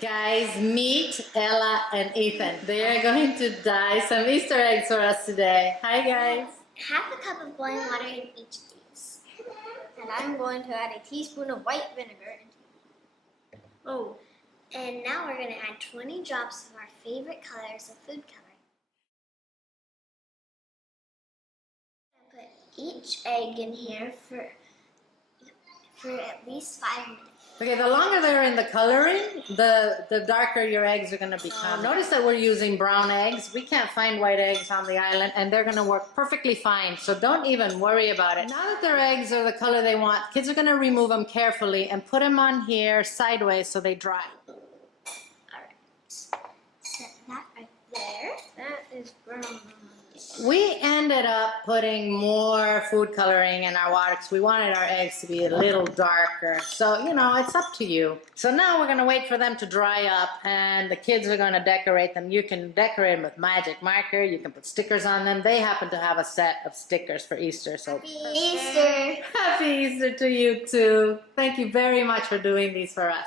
Guys, meet Ella and Ethan. They are going to dye some Easter eggs for us today. Hi guys. Half a cup of boiling water in each of these. And I'm going to add a teaspoon of white vinegar. Oh. And now we're going to add 20 drops of our favorite colors of food coloring. Put each egg in here for at least 5 minutes. Okay, the longer they're in the coloring, the darker your eggs are going to become. Notice that we're using brown eggs. We can't find white eggs on the island, and they're going to work perfectly fine, so don't even worry about it. Now that their eggs are the color they want, kids are going to remove them carefully and put them on here sideways so they dry. Alright, set that right there. That is brown. We ended up putting more food coloring in our water because we wanted our eggs to be a little darker. So, you know, it's up to you. So now we're going to wait for them to dry up, and the kids are going to decorate them. You can decorate them with magic marker. You can put stickers on them. They happen to have a set of stickers for Easter. So Happy Easter! Happy Easter to you too. Thank you very much for doing these for us.